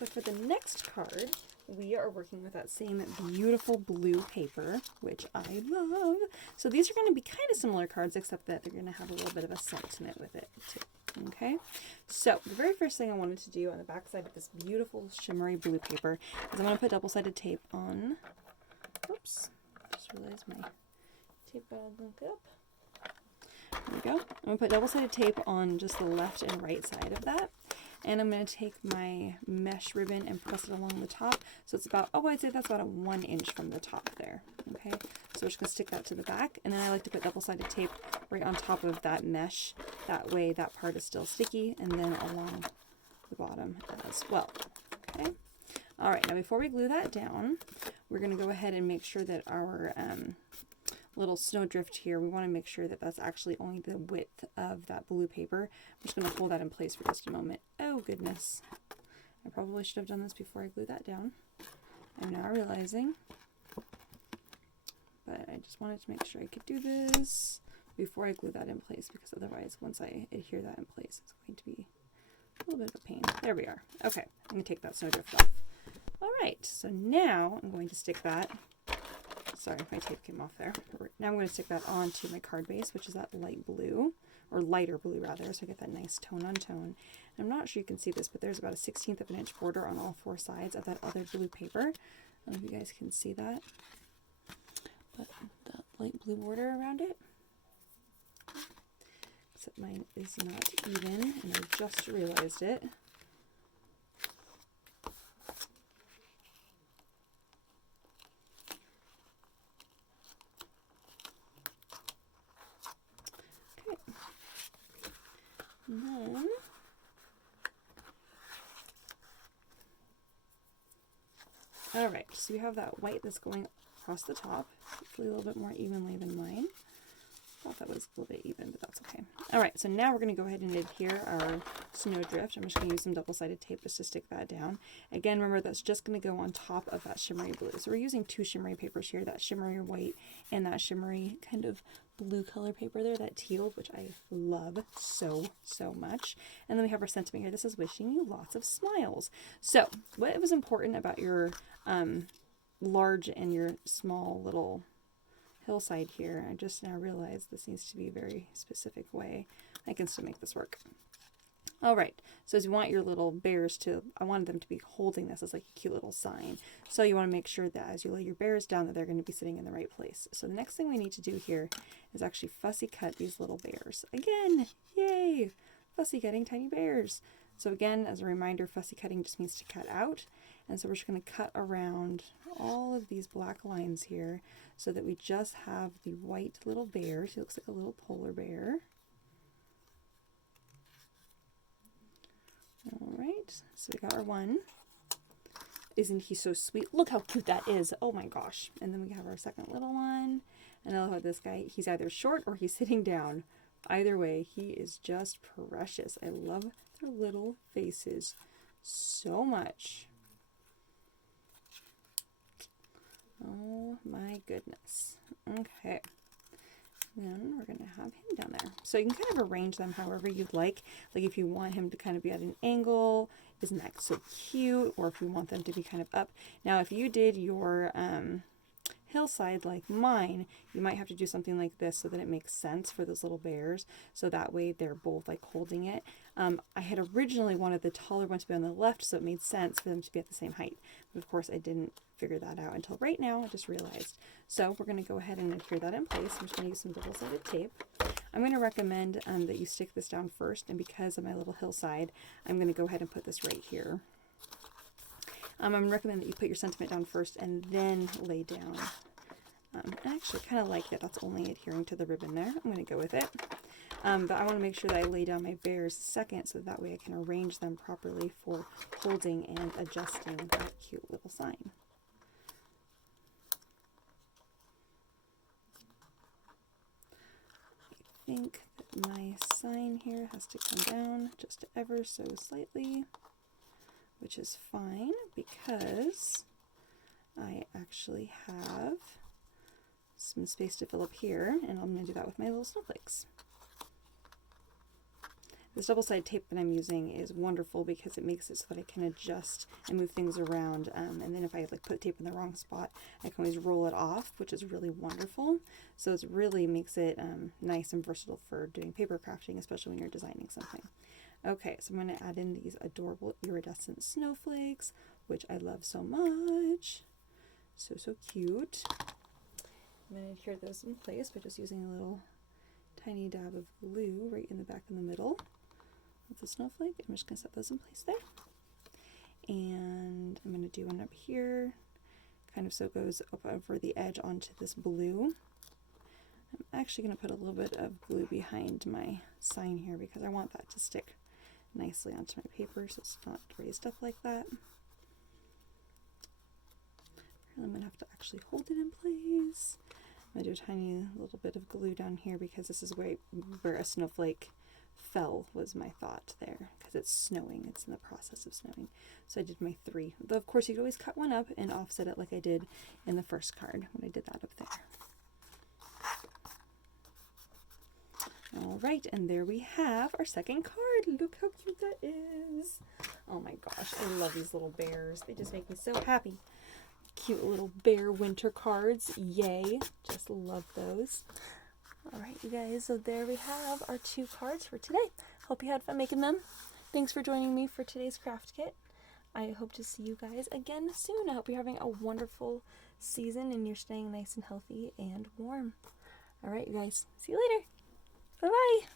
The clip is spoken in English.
So for the next card, we are working with that same beautiful blue paper, which I love. So these are going to be kind of similar cards, except that they're going to have a little bit of a sentiment with it too. Okay, so the very first thing I wanted to do on the back side of this beautiful shimmery blue paper is I'm going to put double-sided tape on. Oops, just realized my tape bag won't go up. There we go. I'm going to put double-sided tape on just the left and right side of that. And I'm going to take my mesh ribbon and press it along the top. So it's about, oh, I'd say that's about a 1 inch from the top there. Okay, so we're just going to stick that to the back. And then I like to put double-sided tape right on top of that mesh. That way that part is still sticky, and then along the bottom as well. Okay. All right, now before we glue that down, we're going to go ahead and make sure that our little snowdrift here, we want to make sure that that's actually only the width of that blue paper. I'm just going to hold that in place for just a moment. Oh goodness, I probably should have done this before I glue that down. I'm now realizing, but I just wanted to make sure I could do this before I glue that in place, because otherwise once I adhere that in place, it's going to be a little bit of a pain. There we are. Okay, I'm going to take that snowdrift off. All right, so now I'm going to stick that, sorry, my tape came off there. Now I'm going to stick that onto my card base, which is that light blue, or lighter blue rather, so I get that nice tone on tone. And I'm not sure you can see this, but there's about a 1/16 of an inch border on all 4 sides of that other blue paper. I don't know if you guys can see that, but that light blue border around it. Except mine is not even, and I just realized it. And then all right, so you have that white that's going across the top, hopefully a little bit more evenly than mine. Thought that was a little bit even, but that's okay. All right, so now we're going to go ahead and adhere our snowdrift. I'm just going to use some double-sided tape just to stick that down. Again, remember that's just going to go on top of that shimmery blue. So we're using 2 shimmery papers here, that shimmery white and that shimmery kind of blue color paper there, that teal, which I love so, so much. And then we have our sentiment here. This is wishing you lots of smiles. So what was important about your large and your small little hillside here, I just now realized this needs to be a very specific way. I can still make this work. All right, so as you want your little bears to, I wanted them to be holding this as like a cute little sign. So you want to make sure that as you lay your bears down that they're going to be sitting in the right place. So the next thing we need to do here is actually fussy cut these little bears. Again, yay, fussy cutting tiny bears. So again, as a reminder, fussy cutting just means to cut out. And so we're just going to cut around all of these black lines here so that we just have the white little bear. He looks like a little polar bear. All right, so we got our one. Isn't he so sweet? Look how cute that is. Oh my gosh. And then we have our second little one. And I love how this guy, he's either short or he's sitting down. Either way, he is just precious. I love their little faces so much. Oh my goodness. Okay. Then we're going to have him down there. So you can kind of arrange them however you'd like. Like if you want him to kind of be at an angle, isn't that so cute? Or if you want them to be kind of up. Now if you did your hillside like mine, you might have to do something like this so that it makes sense for those little bears. So that way they're both like holding it. I had originally wanted the taller one to be on the left so it made sense for them to be at the same height. But of course I didn't figure that out until right now. I just realized. So we're going to go ahead and adhere that in place. I'm just going to use some double-sided tape. I'm going to recommend that you stick this down first, and because of my little hillside, I'm going to go ahead and put this right here. I'm going to recommend that you put your sentiment down first and then lay down. I actually kind of like that that's only adhering to the ribbon there. I'm going to go with it. But I want to make sure that I lay down my bears second so that way I can arrange them properly for holding and adjusting that cute little sign. I think that my sign here has to come down just ever so slightly, which is fine because I actually have some space to fill up here, and I'm going to do that with my little snowflakes. This double-sided tape that I'm using is wonderful because it makes it so that I can adjust and move things around. And then if I like put tape in the wrong spot, I can always roll it off, which is really wonderful. So it really makes it nice and versatile for doing paper crafting, especially when you're designing something. Okay, so I'm going to add in these adorable iridescent snowflakes, which I love so much. So cute. I'm going to adhere those in place by just using a little tiny dab of glue right in the back in the middle of the snowflake. I'm just going to set those in place there. And I'm going to do one up here, kind of so it goes up over the edge onto this blue. I'm actually going to put a little bit of glue behind my sign here because I want that to stick nicely onto my paper so it's not raised up like that. And I'm going to have to actually hold it in place. I'm going to do a tiny little bit of glue down here because this is where a snowflake fell, was my thought there, because it's snowing. It's in the process of snowing. So I did my 3. Though of course you could always cut one up and offset it like I did in the first card when I did that up there. All right, and there we have our second card. Look how cute that is. Oh my gosh, I love these little bears. They just make me so happy. Cute little bear winter cards. Yay. Just love those. All right, you guys, so there we have our 2 cards for today. Hope you had fun making them. Thanks for joining me for today's craft kit. I hope to see you guys again soon. I hope you're having a wonderful season and you're staying nice and healthy and warm. All right, you guys, see you later. Bye-bye.